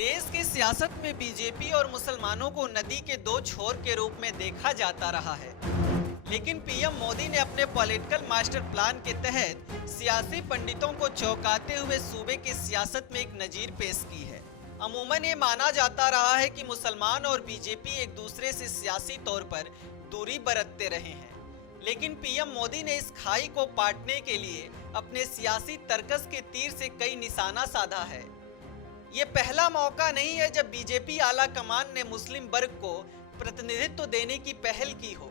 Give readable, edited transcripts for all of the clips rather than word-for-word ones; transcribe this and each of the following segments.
देश की सियासत में बीजेपी और मुसलमानों को नदी के दो छोर के रूप में देखा जाता रहा है। लेकिन पीएम मोदी ने अपने पॉलिटिकल मास्टर प्लान के तहत सियासी पंडितों को चौंकाते हुए सूबे की सियासत में एक नजीर पेश की है। अमूमन ये माना जाता रहा है कि मुसलमान और बीजेपी एक दूसरे से सियासी तौर पर दूरी बरतते रहे हैं, लेकिन पीएम मोदी ने इस खाई को पाटने के लिए अपने सियासी तर्कस के तीर से कई निशाना साधा है। ये पहला मौका नहीं है जब बीजेपी आला कमान ने मुस्लिम वर्ग को प्रतिनिधित्व देने की पहल की हो।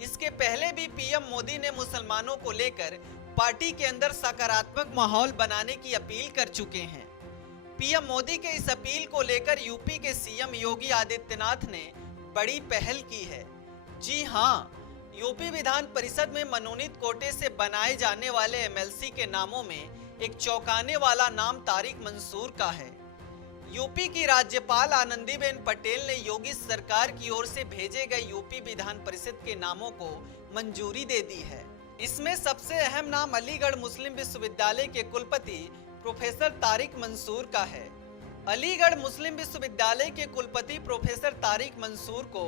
इसके पहले भी पीएम मोदी ने मुसलमानों को लेकर पार्टी के अंदर सकारात्मक माहौल बनाने की अपील कर चुके हैं। पीएम मोदी के इस अपील को लेकर यूपी के सीएम योगी आदित्यनाथ ने बड़ी पहल की है। जी हाँ, यूपी विधान परिषद में मनोनीत कोटे से बनाए जाने वाले एमएलसी के नामों में एक चौंकाने वाला नाम तारिक मंसूर का है। यूपी की राज्यपाल आनंदीबेन पटेल ने योगी सरकार की ओर से भेजे गए यूपी विधान परिषद के नामों को मंजूरी दे दी है। इसमें सबसे अहम नाम अलीगढ़ मुस्लिम विश्वविद्यालय के कुलपति प्रोफेसर तारिक मंसूर का है। अलीगढ़ मुस्लिम विश्वविद्यालय के कुलपति प्रोफेसर तारिक मंसूर को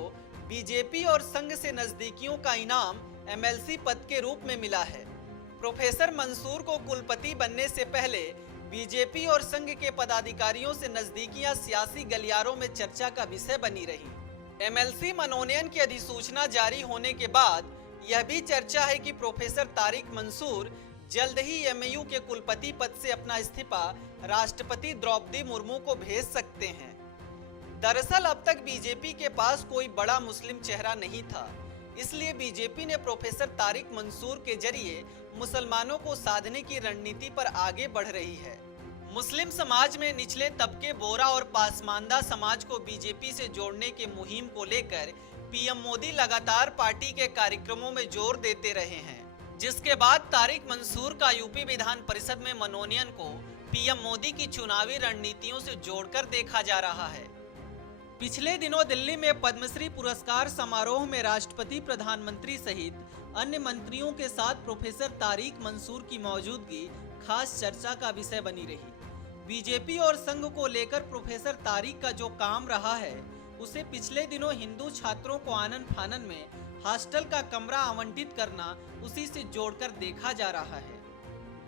बीजेपी और संघ से नजदीकियों का इनाम एमएलसी पद के रूप में मिला है। प्रोफेसर मंसूर को कुलपति बनने से पहले बीजेपी और संघ के पदाधिकारियों से नजदीकियां सियासी गलियारों में चर्चा का विषय बनी रही। एमएलसी मनोनयन की अधिसूचना जारी होने के बाद यह भी चर्चा है कि प्रोफेसर तारिक मंसूर जल्द ही एमयू के कुलपति पद से अपना इस्तीफा राष्ट्रपति द्रौपदी मुर्मू को भेज सकते हैं। दरअसल अब तक बीजेपी के पास कोई बड़ा मुस्लिम चेहरा नहीं था, इसलिए बीजेपी ने प्रोफेसर तारिक मंसूर के जरिए मुसलमानों को साधने की रणनीति पर आगे बढ़ रही है। मुस्लिम समाज में निचले तबके बोरा और पासमानदा समाज को बीजेपी से जोड़ने के मुहिम को लेकर पीएम मोदी लगातार पार्टी के कार्यक्रमों में जोर देते रहे हैं, जिसके बाद तारिक मंसूर का यूपी विधान परिषद में मनोनयन को पीएम मोदी की चुनावी रणनीतियों से जोड़कर देखा जा रहा है। पिछले दिनों दिल्ली में पद्मश्री पुरस्कार समारोह में राष्ट्रपति, प्रधानमंत्री सहित अन्य मंत्रियों के साथ प्रोफेसर तारिक मंसूर की मौजूदगी खास चर्चा का विषय बनी रही। बीजेपी और संघ को लेकर प्रोफेसर तारिक का जो काम रहा है, उसे पिछले दिनों हिंदू छात्रों को आनन फानन में हॉस्टल का कमरा आवंटित करना उसी से जोड़कर देखा जा रहा है।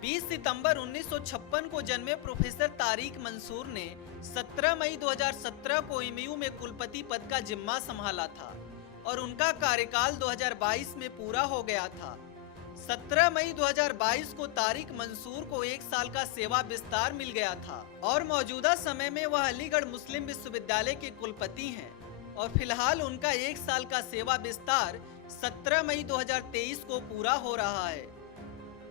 20 सितंबर 1956 को जन्मे प्रोफेसर तारिक मंसूर ने 17 मई 2017 को एमयू में कुलपति पद का जिम्मा संभाला था और उनका कार्यकाल 2022 में पूरा हो गया था। 17 मई 2022 को तारिक मंसूर को 1 साल का सेवा विस्तार मिल गया था और मौजूदा समय में वह अलीगढ़ मुस्लिम विश्वविद्यालय के कुलपति हैं और फिलहाल उनका 1 साल का सेवा विस्तार 17 मई 2023 को पूरा हो रहा है।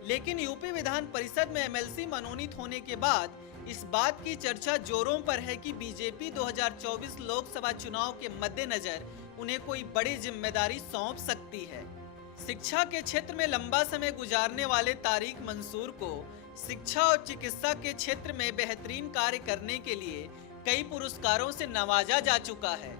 लेकिन यूपी विधान परिषद में एमएलसी मनोनीत होने के बाद इस बात की चर्चा जोरों पर है कि बीजेपी 2024 लोकसभा चुनाव के मद्देनजर उन्हें कोई बड़ी जिम्मेदारी सौंप सकती है। शिक्षा के क्षेत्र में लंबा समय गुजारने वाले तारिक मंसूर को शिक्षा और चिकित्सा के क्षेत्र में बेहतरीन कार्य करने के लिए कई पुरस्कारों से नवाजा जा चुका है।